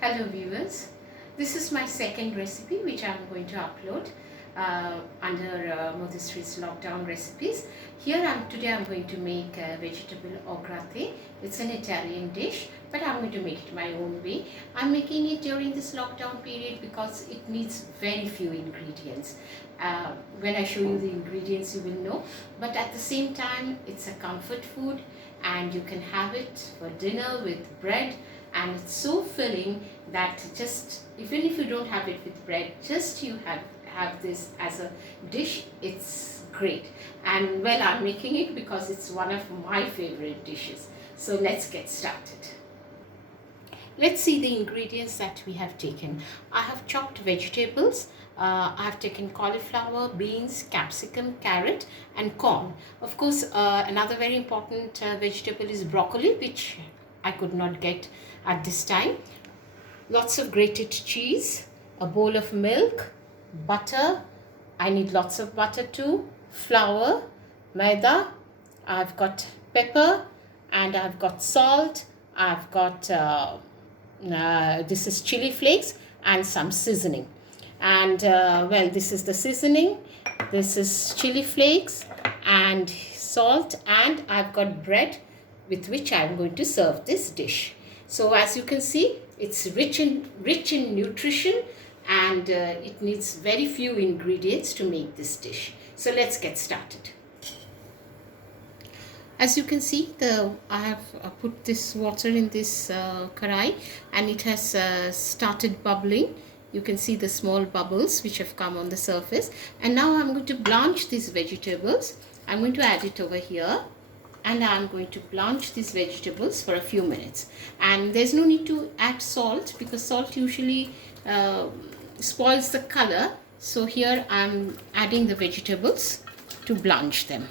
Hello viewers, this is my second recipe which I am going to upload under Madhusree's lockdown recipes. Today I am going to make vegetable au gratin. It's an Italian dish, but I am going to make it my own way. I am making it during this lockdown period because it needs very few ingredients. When I show you the ingredients you will know, but at the same time it's a comfort food and you can have it for dinner with bread, and it's so filling that just even if you don't have it with bread, just you have this as a dish, it's great. And well, I'm making it because it's one of my favorite dishes. So let's get started. Let's see the ingredients that we have taken. I have chopped vegetables. I have taken cauliflower, beans, capsicum, carrot and corn. Of course, another very important vegetable is broccoli, which I could not get at this time. Lots of grated cheese, a bowl of milk, butter. I need lots of butter too. Flour, maida. I've got pepper and I've got salt. I've got this is chili flakes and some seasoning. And well, this is the seasoning. This is chili flakes and salt, and I've got bread with which I'm going to serve this dish. So as you can see, it's rich in nutrition, and it needs very few ingredients to make this dish. So let's get started. As you can see, I have put this water in this karai, and it has started bubbling. You can see the small bubbles which have come on the surface. And now I'm going to blanch these vegetables. I'm going to add it over here. And I'm going to blanch these vegetables for a few minutes. And there's no need to add salt because salt usually spoils the color. So here I'm adding the vegetables to blanch them.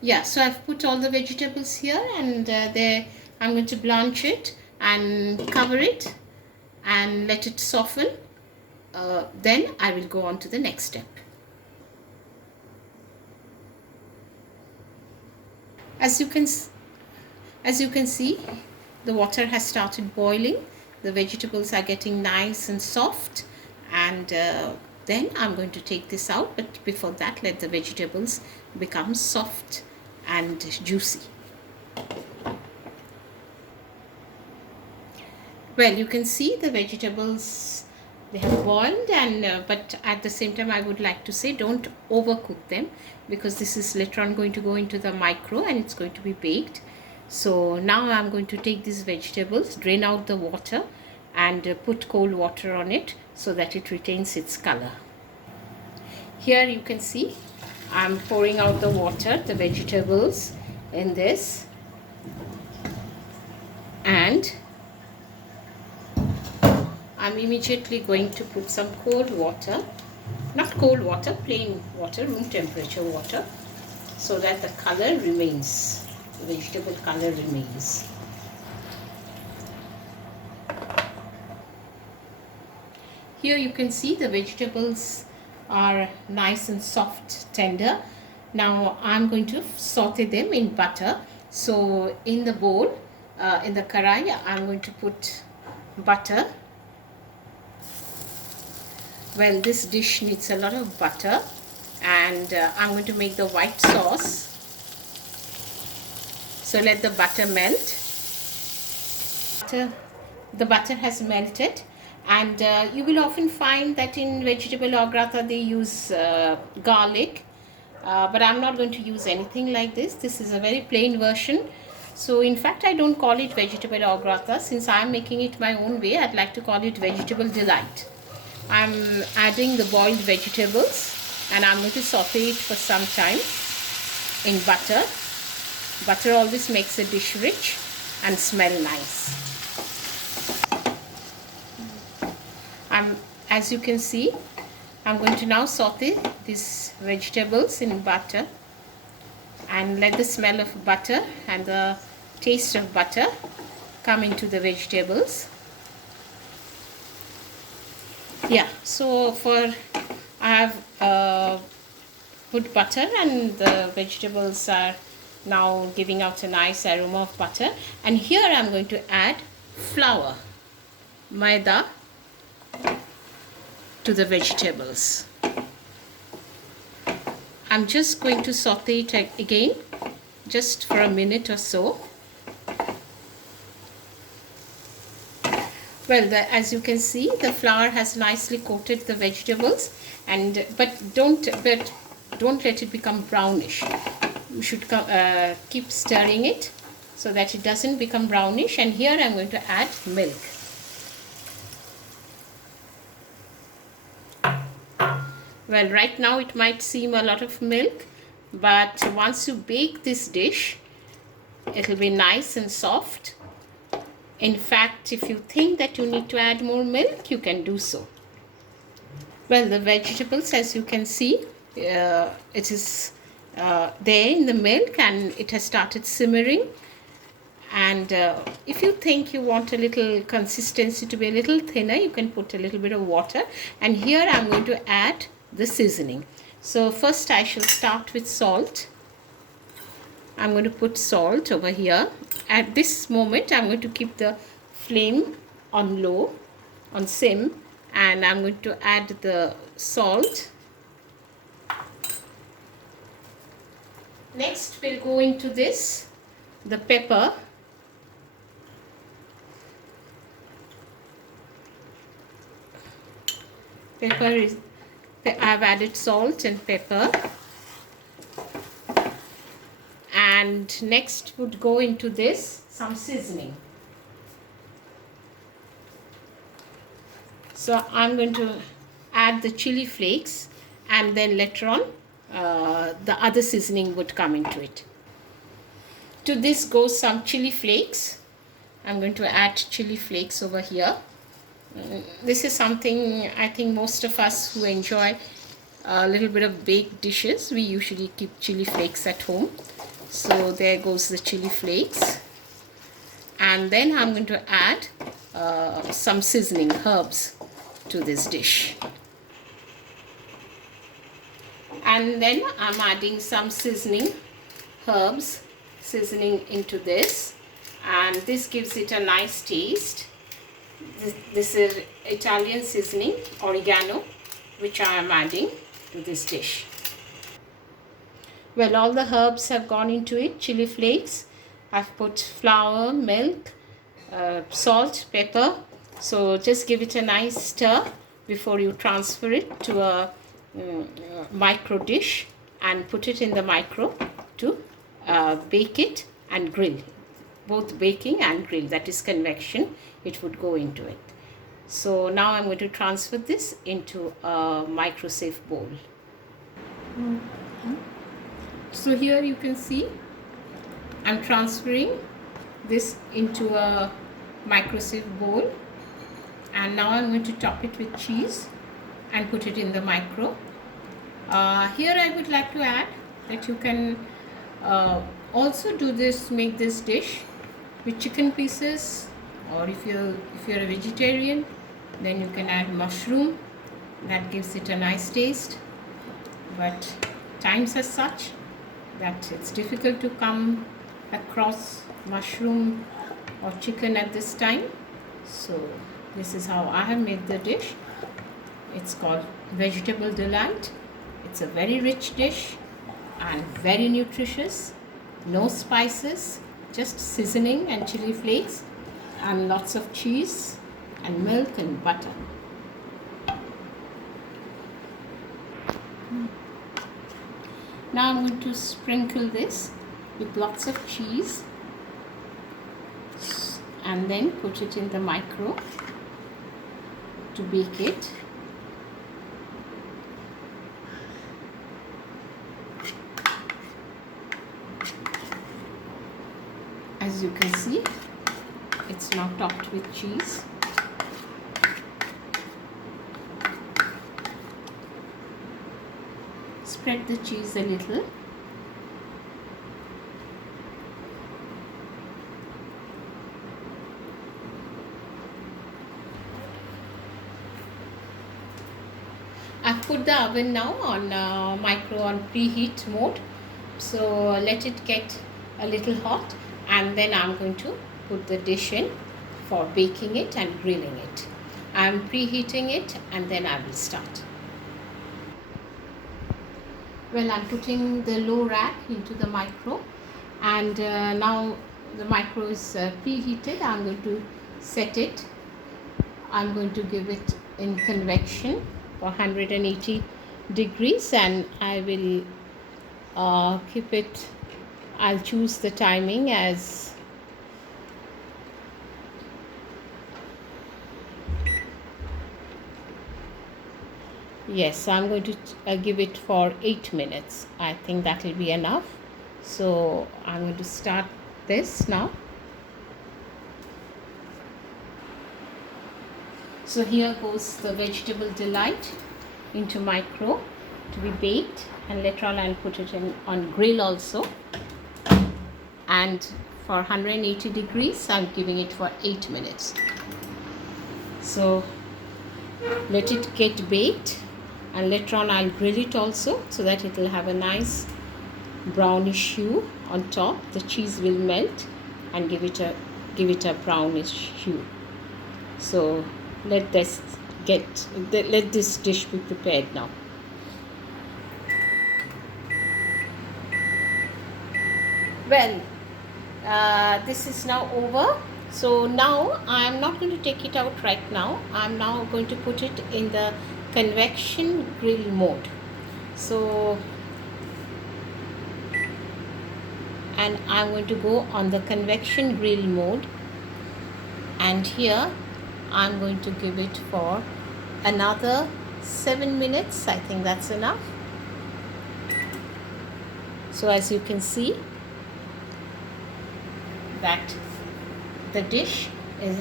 Yeah, so I've put all the vegetables here, and I'm going to blanch it and cover it and let it soften. Then I will go on to the next step. As you can see, the water has started boiling. The vegetables are getting nice and soft, and then I'm going to take this out. But before that, let the vegetables become soft and juicy. Well, you can see the vegetables, they have boiled, and but at the same time I would like to say don't overcook them, because this is later on going to go into the micro and it's going to be baked. So now I'm going to take these vegetables, drain out the water, and put cold water on it so that it retains its color. Here you can see I'm pouring out the water, the vegetables in this, and I'm immediately going to put some cold water, not cold water, plain water, room temperature water, so that the color remains, the vegetable color remains. Here you can see the vegetables are nice and soft, tender. Now I'm going to saute them in butter. So in the bowl, in the karai, I'm going to put butter. Well, this dish needs a lot of butter, and I'm going to make the white sauce. So let the butter melt. The butter has melted, and you will often find that in vegetable au gratin they use garlic, but I'm not going to use anything like this. This is a very plain version. So in fact, I don't call it vegetable au gratin. Since I'm making it my own way, I'd like to call it vegetable delight. I'm adding the boiled vegetables, and I'm going to saute it for some time in butter. Butter always makes a dish rich and smell nice. As you can see, I'm going to now saute these vegetables in butter and let the smell of butter and the taste of butter come into the vegetables. Yeah, so I have put butter, and the vegetables are now giving out a nice aroma of butter. And here I'm going to add flour, maida, to the vegetables. I'm just going to saute it again, just for a minute or so. Well, as you can see, the flour has nicely coated the vegetables, but don't let it become brownish. You should keep stirring it so that it doesn't become brownish. And here I'm going to add milk. Well, right now it might seem a lot of milk, but once you bake this dish, it'll be nice and soft. In fact, if you think that you need to add more milk, you can do so. Well, the vegetables, as you can see, it is there in the milk and it has started simmering. And if you think you want a little consistency to be a little thinner, you can put a little bit of water. And here I'm going to add the seasoning. So first I shall start with salt. I'm going to put salt over here. At this moment I'm going to keep the flame on low, on sim, and I'm going to add the salt. Next we'll go into this, the pepper. I've added salt and pepper. And next would go into this some seasoning. So I'm going to add the chili flakes, and then later on the other seasoning would come into it. To this goes some chili flakes. I'm going to add chili flakes over here. This is something I think most of us who enjoy a little bit of baked dishes, we usually keep chili flakes at home. So there goes the chili flakes. And then I'm going to add some seasoning herbs to this dish. And then I'm adding some seasoning herbs, seasoning into this. And this gives it a nice taste. This is Italian seasoning, oregano, which I am adding to this dish. Well, all the herbs have gone into it, chili flakes. I've put flour, milk, salt, pepper. So just give it a nice stir before you transfer it to a micro dish and put it in the micro to bake it and grill. Both baking and grill, that is convection, it would go into it. So now I'm going to transfer this into a microsafe bowl. So here you can see I'm transferring this into a microsafe bowl, and now I'm going to top it with cheese and put it in the micro. Here I would like to add that you can also do this, make this dish with chicken pieces, or if you're a vegetarian, then you can add mushroom. That gives it a nice taste. But times are such that it's difficult to come across mushroom or chicken at this time. So this is how I have made the dish. It's called vegetable delight. It's a very rich dish and very nutritious. No spices, just seasoning and chili flakes and lots of cheese and milk and butter. Now I'm going to sprinkle this with lots of cheese and then put it in the micro to bake it. As you can see, it's now topped with cheese. Spread the cheese a little. I've put the oven now on micro on preheat mode, so let it get a little hot, and then I'm going to put the dish in. for baking it and grilling it. I'm preheating it and then I will start. Well, I'm putting the low rack into the micro, and now the micro is preheated. I'm going to set it. I'm going to give it in convection for 180 degrees, and I will keep it. I'll choose the timing as yes, I'm going to give it for 8 minutes. I think that will be enough. So I'm going to start this now. So here goes the vegetable delight into micro to be baked, and later on I'll put it in on grill also. And for 180 degrees I'm giving it for 8 minutes. So let it get baked, and later on I'll grill it also so that it will have a nice brownish hue on top. The cheese will melt and give it a brownish hue. So let this dish be prepared now. Well, this is now over. So now I am not going to take it out right now. I am now going to put it in the convection grill mode. So, and I'm going to go on the convection grill mode, and here I'm going to give it for another 7 minutes. I think that's enough. So as you can see that the dish is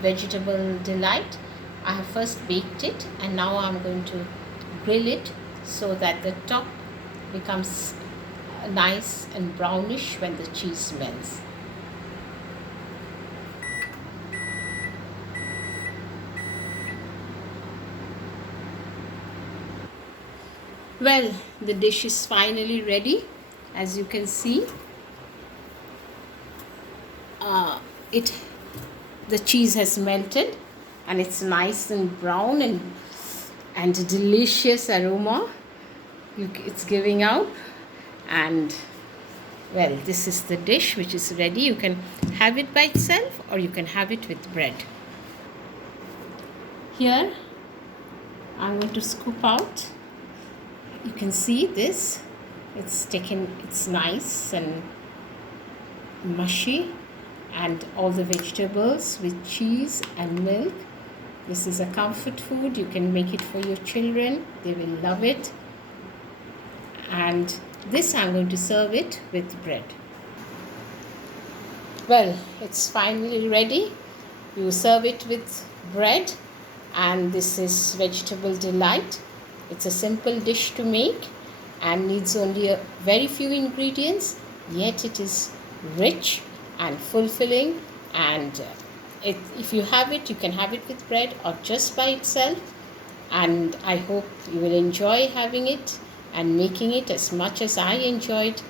vegetable delight. I have first baked it, and now I'm going to grill it so that the top becomes nice and brownish when the cheese melts. Well, the dish is finally ready. As you can see, the cheese has melted and it's nice and brown and a delicious aroma it's giving out. And well, this is the dish which is ready. You can have it by itself or you can have it with bread. Here I'm going to scoop out. You can see this, it's nice and mushy, and all the vegetables with cheese and milk. This is a comfort food. You can make it for your children, they will love it. And this I'm going to serve it with bread. Well, it's finally ready. You serve it with bread, and this is vegetable delight. It's a simple dish to make and needs only a very few ingredients, yet it is rich and fulfilling. And if you have it, you can have it with bread or just by itself. And I hope you will enjoy having it and making it as much as I enjoyed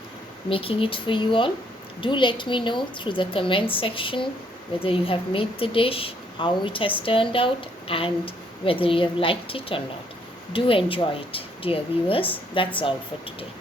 making it for you all. Do let me know through the comment section whether you have made the dish, how it has turned out, and whether you have liked it or not. Do enjoy it, dear viewers. That's all for today.